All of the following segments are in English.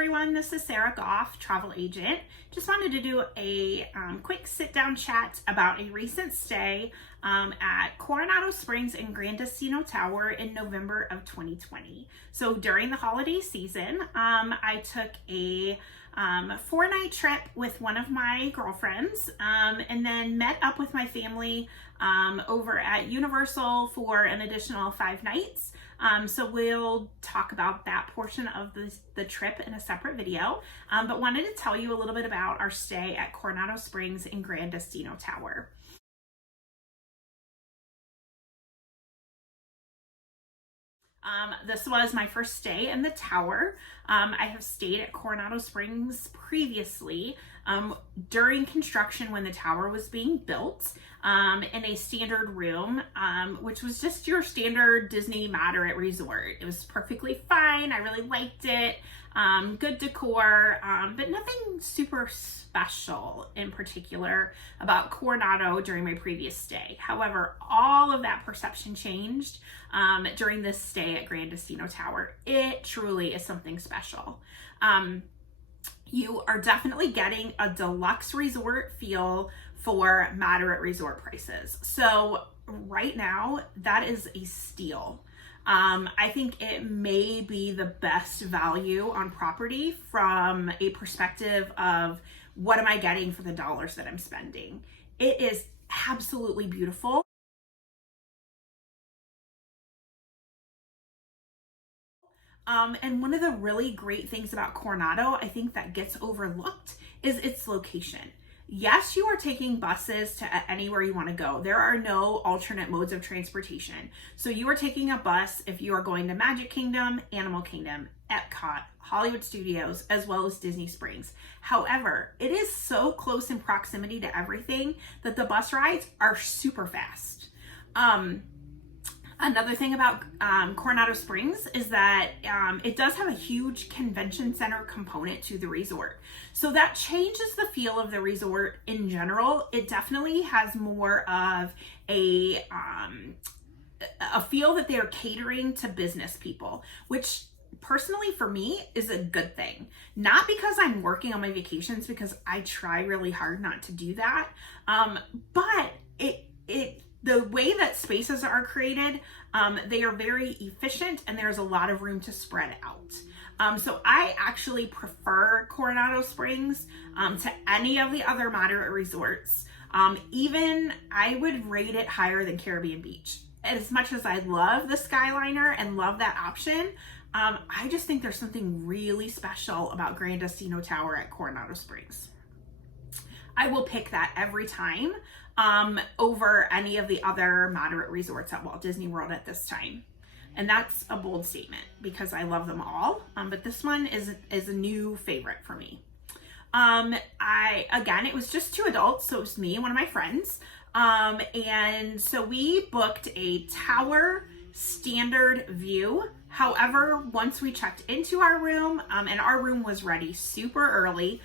everyone, this is Sarah Goff, travel agent. Just wanted to do a quick sit-down chat about a recent stay at Coronado Springs and Gran Destino Tower in November of 2020. So during the holiday season, I took a 4-night trip with one of my girlfriends and then met up with my family over at Universal for an additional 5 nights. So we'll talk about that portion of the trip in a separate video, but wanted to tell you a little bit about our stay at Coronado Springs and Gran Destino Tower. This was my first stay in the tower. I have stayed at Coronado Springs previously during construction when the tower was being built in a standard room, which was just your standard Disney moderate resort. It was perfectly fine. I really liked it. Good decor, but nothing super special in particular about Coronado during my previous stay. However, all of that perception changed during this stay at Gran Destino Tower. It truly is something special. You are definitely getting a deluxe resort feel for moderate resort prices. So right now, that is a steal. I think it may be the best value on property from a perspective of what am I getting for the dollars that I'm spending. It is absolutely beautiful. And one of the really great things about Coronado, I think that gets overlooked, is its location. Yes, you are taking buses to anywhere you want to go. There are no alternate modes of transportation. So you are taking a bus if you are going to Magic Kingdom, Animal Kingdom, Epcot, Hollywood Studios, as well as Disney Springs. However, it is so close in proximity to everything that the bus rides are super fast. Another thing about Coronado Springs is that it does have a huge convention center component to the resort. So that changes the feel of the resort in general. It definitely has more of a feel that they are catering to business people, which personally for me is a good thing. Not because I'm working on my vacations, because I try really hard not to do that, but the way that spaces are created, they are very efficient and there's a lot of room to spread out. So I actually prefer Coronado Springs to any of the other moderate resorts. Even I would rate it higher than Caribbean Beach. As much as I love the Skyliner and love that option, I just think there's something really special about Gran Destino Tower at Coronado Springs. I will pick that every time over any of the other moderate resorts at Walt Disney World at this time. And that's a bold statement because I love them all, but this one is a new favorite for me. Again, it was just 2 adults, so it was me and one of my friends. And so we booked a tower standard view. However, once we checked into our room, and our room was ready super early,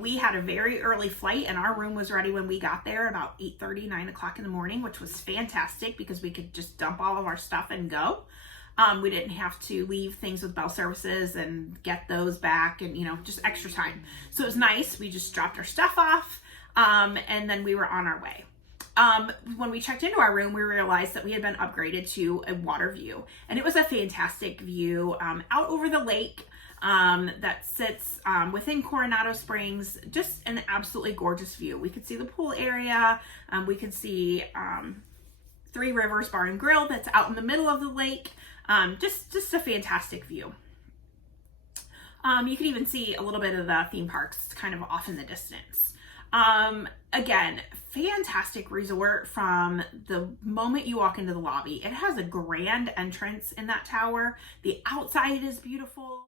we had a very early flight and our room was ready when we got there about 8:30, 9 o'clock in the morning, which was fantastic because we could just dump all of our stuff and go. We didn't have to leave things with bell services and get those back and, just extra time. So it was nice. We just dropped our stuff off, and then we were on our way. When we checked into our room, we realized that we had been upgraded to a water view, and it was a fantastic view out over the lake that sits within Coronado Springs. Just an absolutely gorgeous view. We could see the pool area. We could see 3 Rivers Bar and Grill that's out in the middle of the lake. Just a fantastic view. You could even see a little bit of the theme parks kind of off in the distance. Again, fantastic resort from the moment you walk into the lobby. It has a grand entrance in that tower. The outside is beautiful.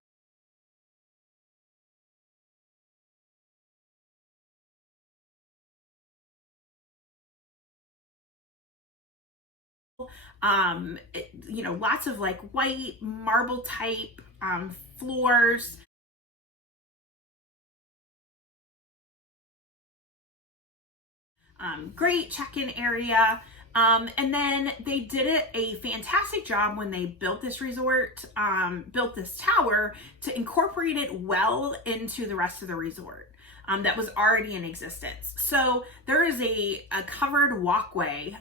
Lots of like white marble type floors. Great check-in area. And then they did a fantastic job when they built this resort, built this tower to incorporate it well into the rest of the resort. That was already in existence. So there is a covered walkway.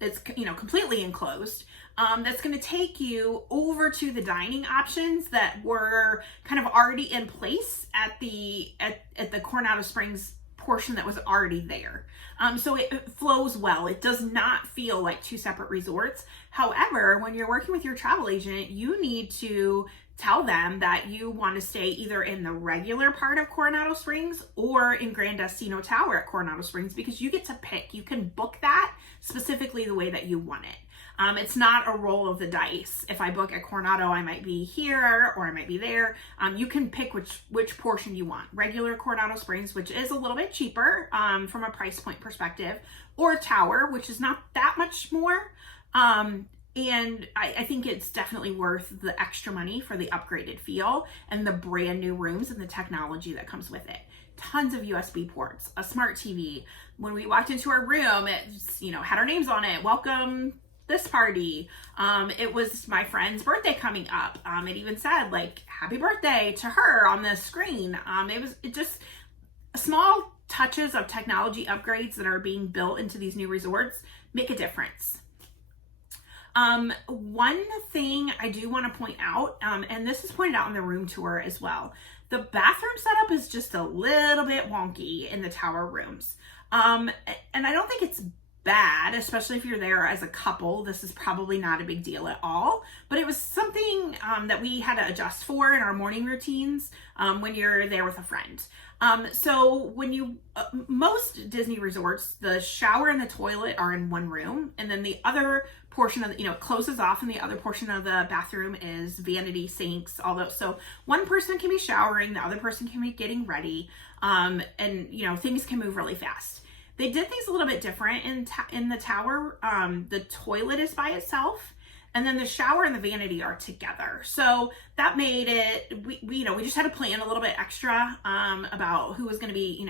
It's completely enclosed. That's going to take you over to the dining options that were kind of already in place at the Coronado Springs portion that was already there. So it flows well. It does not feel like two separate resorts. However, when you're working with your travel agent, you need to tell them that you want to stay either in the regular part of Coronado Springs or in Gran Destino Tower at Coronado Springs, because you get to pick. You can book that specifically the way that you want it. It's not a roll of the dice. If I book at Coronado, I might be here or I might be there. You can pick which portion you want. Regular Coronado Springs, which is a little bit cheaper from a price point perspective, or Tower, which is not that much more. And I think it's definitely worth the extra money for the upgraded feel and the brand new rooms and the technology that comes with it. Tons of USB ports, a smart TV. When we walked into our room, it's, had our names on it. Welcome this party. It was my friend's birthday coming up. It even said happy birthday to her on the screen. It just small touches of technology upgrades that are being built into these new resorts make a difference. One thing I do want to point out, and this is pointed out in the room tour as well, the bathroom setup is just a little bit wonky in the tower rooms. And I don't think it's bad, especially if you're there as a couple. This is probably not a big deal at all, but it was something that we had to adjust for in our morning routines when you're there with a friend. So when most Disney resorts, the shower and the toilet are in one room, and then the other portion of it closes off, and the other portion of the bathroom is vanity sinks, all those. So one person can be showering, the other person can be getting ready, and things can move really fast. They did things a little bit different in the tower. The toilet is by itself, and then the shower and the vanity are together. So that made it, we just had to plan a little bit extra about who was going to be,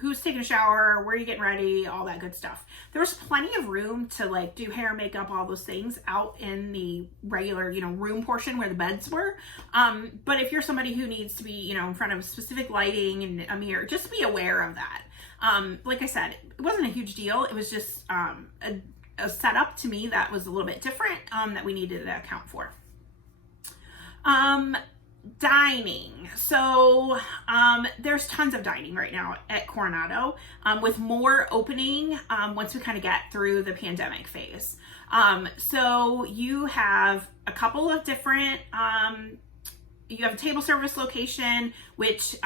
who's taking a shower, where are you getting ready, all that good stuff. There was plenty of room to do hair, makeup, all those things out in the regular, room portion where the beds were. But if you're somebody who needs to be, in front of specific lighting and a mirror, just be aware of that. Like I said, it wasn't a huge deal. It was just a setup to me that was a little bit different that we needed to account for. Dining. So there's tons of dining right now at Coronado, with more opening once we kind of get through the pandemic phase. So you have a couple of different you have a table service location, which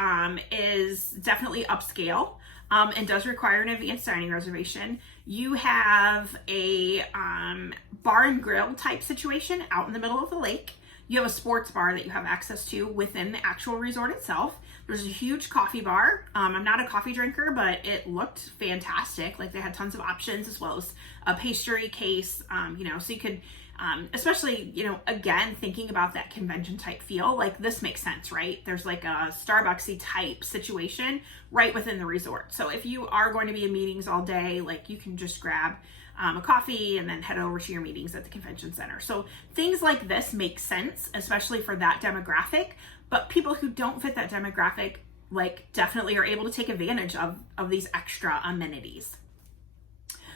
is definitely upscale. And does require an advanced dining reservation. You have a bar and grill type situation out in the middle of the lake. You have a sports bar that you have access to within the actual resort itself. There's a huge coffee bar. I'm not a coffee drinker, but it looked fantastic. They had tons of options, as well as a pastry case, so you could, especially, again, thinking about that convention type feel, this makes sense, right? There's a Starbucksy type situation right within the resort. So if you are going to be in meetings all day, you can just grab a coffee and then head over to your meetings at the convention center. So things like this make sense, especially for that demographic, but people who don't fit that demographic, definitely are able to take advantage of these extra amenities.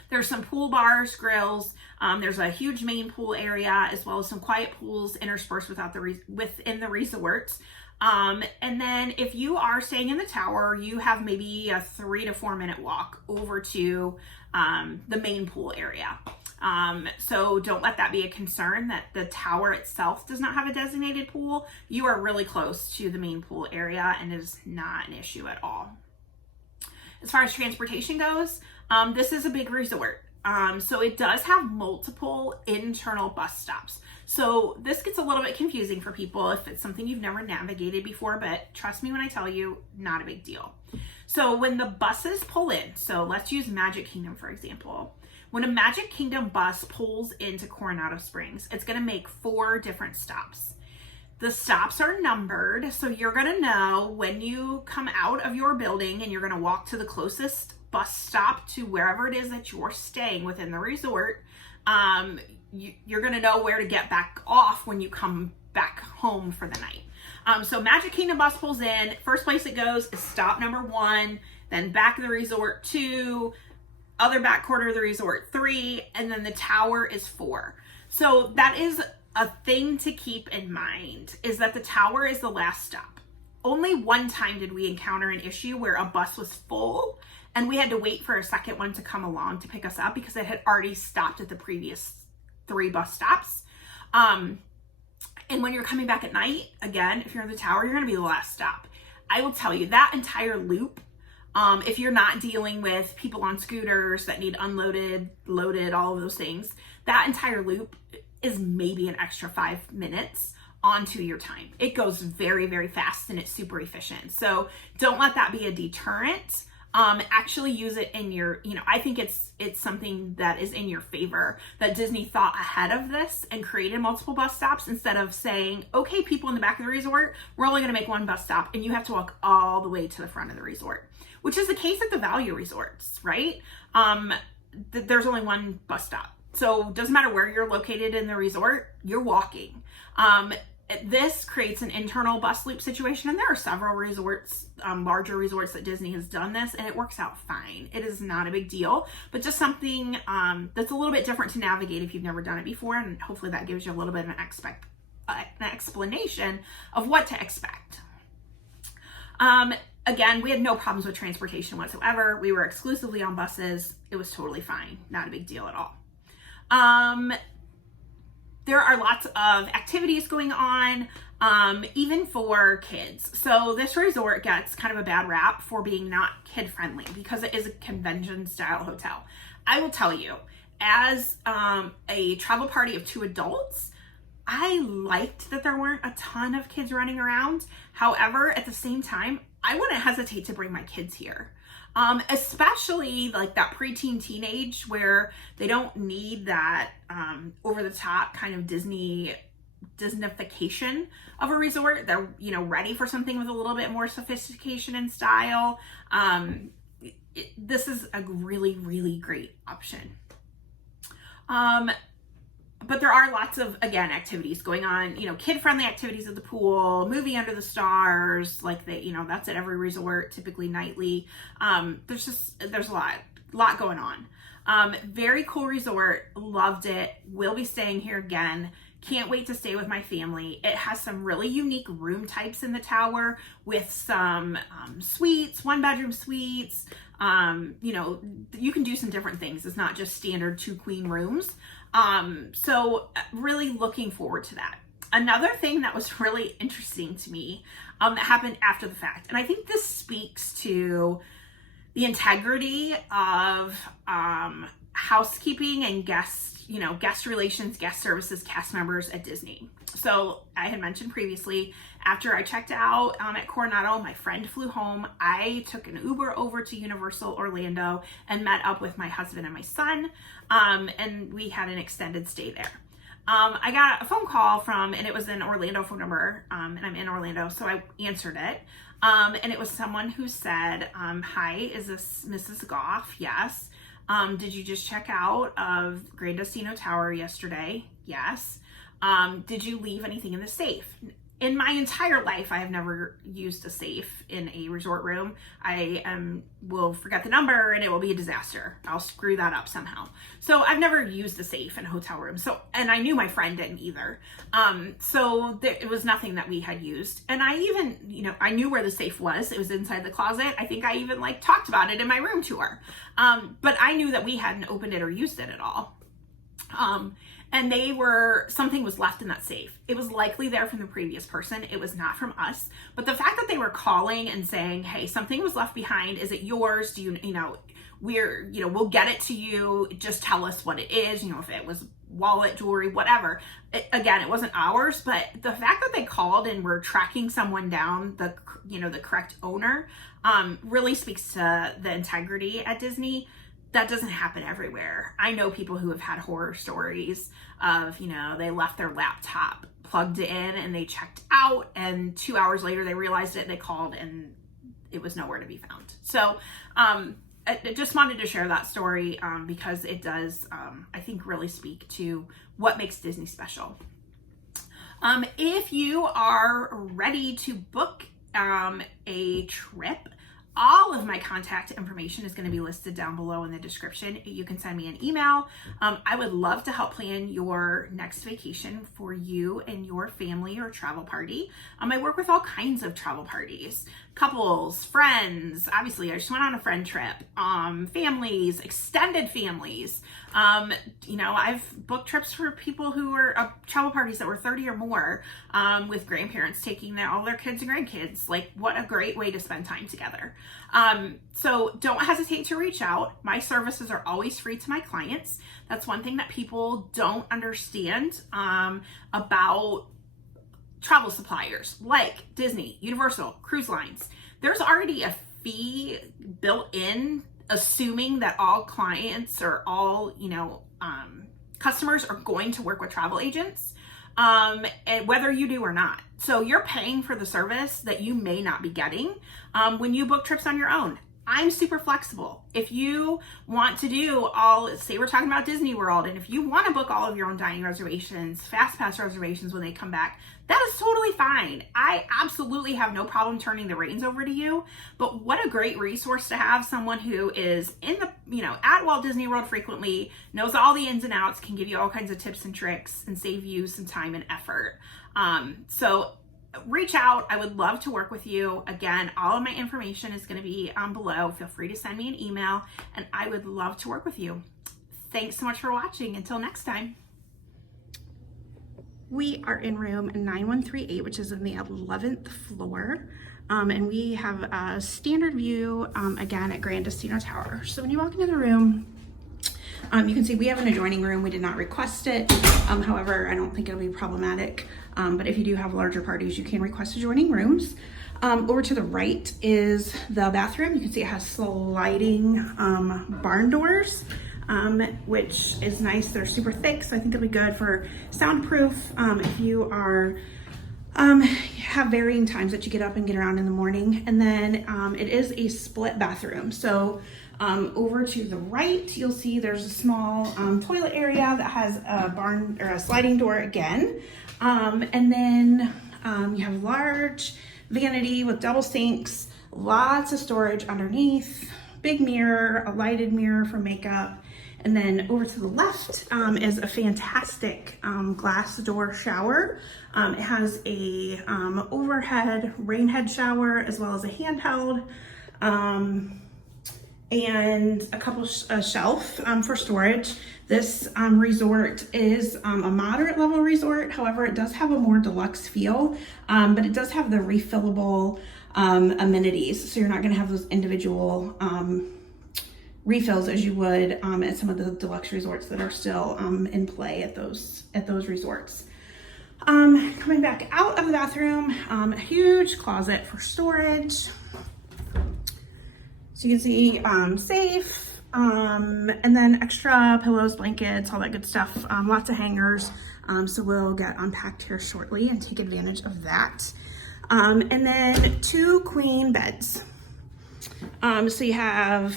There's some pool bars, grills. There's a huge main pool area, as well as some quiet pools interspersed within the resorts. And then if you are staying in the tower, you have maybe a 3 to 4 minute walk over to the main pool area. So don't let that be a concern that the tower itself does not have a designated pool. You are really close to the main pool area, and it is not an issue at all. As far as transportation goes, this is a big resort. So it does have multiple internal bus stops. So this gets a little bit confusing for people if it's something you've never navigated before, but trust me when I tell you, not a big deal. So when the buses pull in, so let's use Magic Kingdom, for example. When a Magic Kingdom bus pulls into Coronado Springs, it's going to make 4 different stops. The stops are numbered, so you're gonna know when you come out of your building and you're gonna walk to the closest bus stop to wherever it is that you're staying within the resort. You're gonna know where to get back off when you come back home for the night. So Magic Kingdom bus pulls in. First place it goes is stop number 1, then back of the resort 2, other back quarter of the resort 3, and then the tower is 4. So that is a thing to keep in mind, is that the tower is the last stop. Only one time did we encounter an issue where a bus was full and we had to wait for a second one to come along to pick us up because it had already stopped at the previous 3 bus stops. And when you're coming back at night, again, if you're in the tower, you're going to be the last stop. I will tell you that entire loop, if you're not dealing with people on scooters that need unloaded, loaded, all of those things, that entire loop is maybe an extra 5 minutes onto your time. It goes very, very fast and it's super efficient. So don't let that be a deterrent. Actually use it in your, I think it's something that is in your favor that Disney thought ahead of this and created multiple bus stops instead of saying, okay, people in the back of the resort, we're only going to make 1 bus stop and you have to walk all the way to the front of the resort, which is the case at the value resorts, right? There's only 1 bus stop. So it doesn't matter where you're located in the resort, you're walking. This creates an internal bus loop situation, and there are several resorts, larger resorts that Disney has done this, and it works out fine. It is not a big deal, but just something that's a little bit different to navigate if you've never done it before, and hopefully that gives you a little bit of an explanation of what to expect. Again, we had no problems with transportation whatsoever. We were exclusively on buses. It was totally fine. Not a big deal at all. There are lots of activities going on, even for kids. So this resort gets kind of a bad rap for being not kid friendly because it is a convention style hotel. I will tell you, as a travel party of 2 adults, I liked that there weren't a ton of kids running around. However, at the same time, I wouldn't hesitate to bring my kids here. Especially like that preteen teenage where they don't need that over the top kind of Disneyfication of a resort. They're, ready for something with a little bit more sophistication and style. This is a really, really great option. But there are lots of, again, activities going on, kid-friendly activities at the pool, movie under the stars, like that's at every resort, typically nightly. There's a lot going on. Very cool resort. Loved it. Will be staying here again. Can't wait to stay with my family. It has some really unique room types in the tower with some suites, 1-bedroom suites. You can do some different things. It's not just standard 2 queen rooms. So really looking forward to that. Another thing that was really interesting to me that happened after the fact, and I think this speaks to the integrity of housekeeping and guest relations, guest services, cast members at Disney. So I had mentioned previously, after I checked out at Coronado, my friend flew home. I took an Uber over to Universal Orlando and met up with my husband and my son, and we had an extended stay there. I got a phone call and it was an Orlando phone number, and I'm in Orlando, so I answered it. And it was someone who said, hi, is this Mrs. Goff? Yes. Did you just check out of Gran Destino Tower yesterday? Yes. Did you leave anything in the safe? In my entire life, I have never used a safe in a resort room. I will forget the number and it will be a disaster. I'll screw that up somehow. So I've never used a safe in a hotel room. And I knew my friend didn't either. It was nothing that we had used. And I even, I knew where the safe was. It was inside the closet. I think I even talked about it in my room tour. But I knew that we hadn't opened it or used it at all. And something was left in that safe. It was likely there from the previous person. It was not from us. But the fact that they were calling and saying, hey, something was left behind. Is it yours? Do we'll get it to you. Just tell us what it is. If it was wallet, jewelry, whatever. Again, it wasn't ours, but the fact that they called and were tracking someone down, the correct owner, really speaks to the integrity at Disney. that doesn't happen everywhere. I know people who have had horror stories of, they left their laptop plugged in and they checked out, and 2 hours later they realized it, they called and it was nowhere to be found. So I just wanted to share that story because it does, I think, really speak to what makes Disney special. If you are ready to book a trip, all of my contact information is going to be listed down below in the description. You can send me an email. I would love to help plan your next vacation for you and your family or travel party. I work with all kinds of travel parties, couples, friends. Obviously, I just went on a friend trip, families, extended families. I've booked trips for people who are travel parties that were 30 or more, with grandparents taking all their kids and grandkids. Like, what a great way to spend time together. So don't hesitate to reach out. My services are always free to my clients. That's one thing that people don't understand about travel suppliers like Disney, Universal, cruise lines. There's already a fee built in, assuming that all clients or all, customers are going to work with travel agents, and whether you do or not. So you're paying for the service that you may not be getting when you book trips on your own. I'm super flexible. If you want to do say we're talking about Disney World, and if you want to book all of your own dining reservations, fast pass reservations when they come back, that is totally fine. I absolutely have no problem turning the reins over to you. But what a great resource to have someone who is at Walt Disney World frequently, knows all the ins and outs, can give you all kinds of tips and tricks and save you some time and effort. So reach out. I would love to work with you. Again, all of my information is going to be below. Feel free to send me an email, and I would love to work with you. Thanks so much for watching. Until next time. We are in room 9138, which is in the 11th floor. And we have a standard view, again, at Gran Destino Tower. So when you walk into the room, you can see we have an adjoining room. We did not request it. However, I don't think it'll be problematic. But if you do have larger parties, you can request adjoining rooms. Over to the right is the bathroom. You can see it has sliding barn doors, which is nice. They're super thick, so I think it'll be good for soundproof. If you are have varying times that you get up and get around in the morning. And then it is a split bathroom. So over to the right, you'll see there's a small toilet area that has a barn or a sliding door again. And then you have large vanity with double sinks, lots of storage underneath, big mirror, a lighted mirror for makeup. And then over to the left is a fantastic glass door shower. It has a overhead rain head shower as well as a handheld, and a couple shelf for storage. This resort is a moderate level resort. However, it does have a more deluxe feel, but it does have the refillable amenities. So you're not gonna have those individual refills as you would at some of the deluxe resorts that are still in play at those resorts. Coming back out of the bathroom, a huge closet for storage. So you can see safe, and then extra pillows, blankets, all that good stuff. Lots of hangers. So we'll get unpacked here shortly and take advantage of that. And then 2 queen beds. So you have,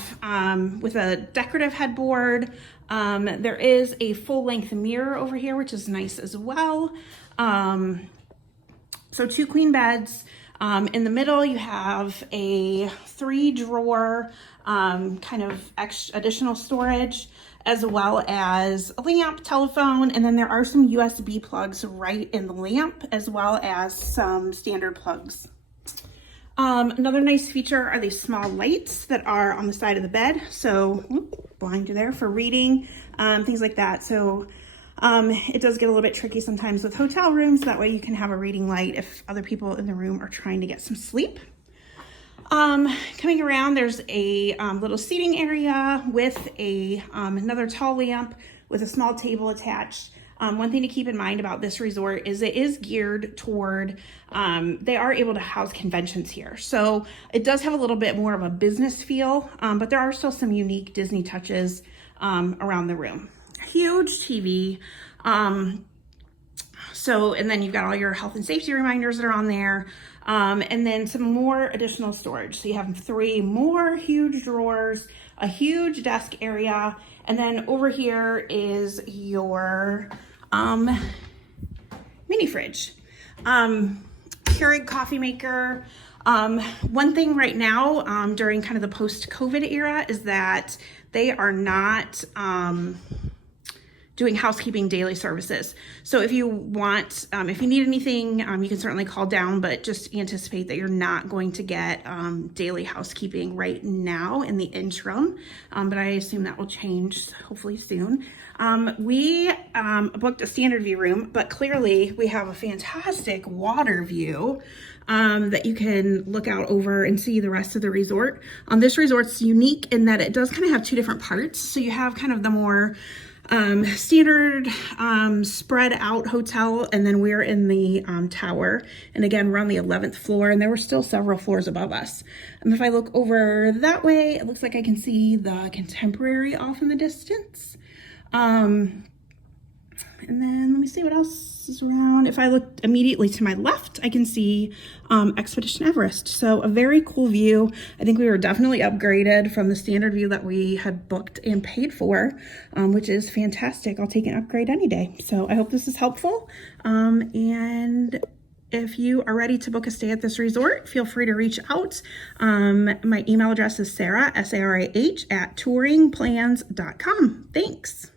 with a decorative headboard, there is a full-length mirror over here, which is nice as well. So 2 queen beds. In the middle, you have a 3-drawer kind of additional storage, as well as a lamp, telephone, and then there are some USB plugs right in the lamp, as well as some standard plugs. Another nice feature are these small lights that are on the side of the bed. So blind you there for reading, things like that. So it does get a little bit tricky sometimes with hotel rooms. That way you can have a reading light if other people in the room are trying to get some sleep. Coming around, there's a little seating area with a another tall lamp with a small table attached. One thing to keep in mind about this resort is it is geared toward, they are able to house conventions here. So it does have a little bit more of a business feel, but there are still some unique Disney touches around the room. Huge TV. And then you've got all your health and safety reminders that are on there. And then some more additional storage. So you have 3 more huge drawers, a huge desk area, and then over here is your mini fridge. Keurig coffee maker. One thing right now during kind of the post-COVID era is that they are not doing housekeeping daily services. So if you want, if you need anything, you can certainly call down, but just anticipate that you're not going to get daily housekeeping right now in the interim. But I assume that will change hopefully soon. We booked a standard view room, but clearly we have a fantastic water view that you can look out over and see the rest of the resort. This resort's unique in that it does kind of have 2 different parts. So you have kind of the more standard spread out hotel, and then we're in the tower, and again we're on the 11th floor, and there were still several floors above us. If I look over that way, it looks like I can see the Contemporary off in the distance. And then let me see what else is around. If I look immediately to my left, I can see Expedition Everest. So a very cool view. I think we were definitely upgraded from the standard view that we had booked and paid for, which is fantastic. I'll take an upgrade any day. So I hope this is helpful. And if you are ready to book a stay at this resort, feel free to reach out. My email address is Sarah, S-A-R-A-H, @touringplans.com. Thanks.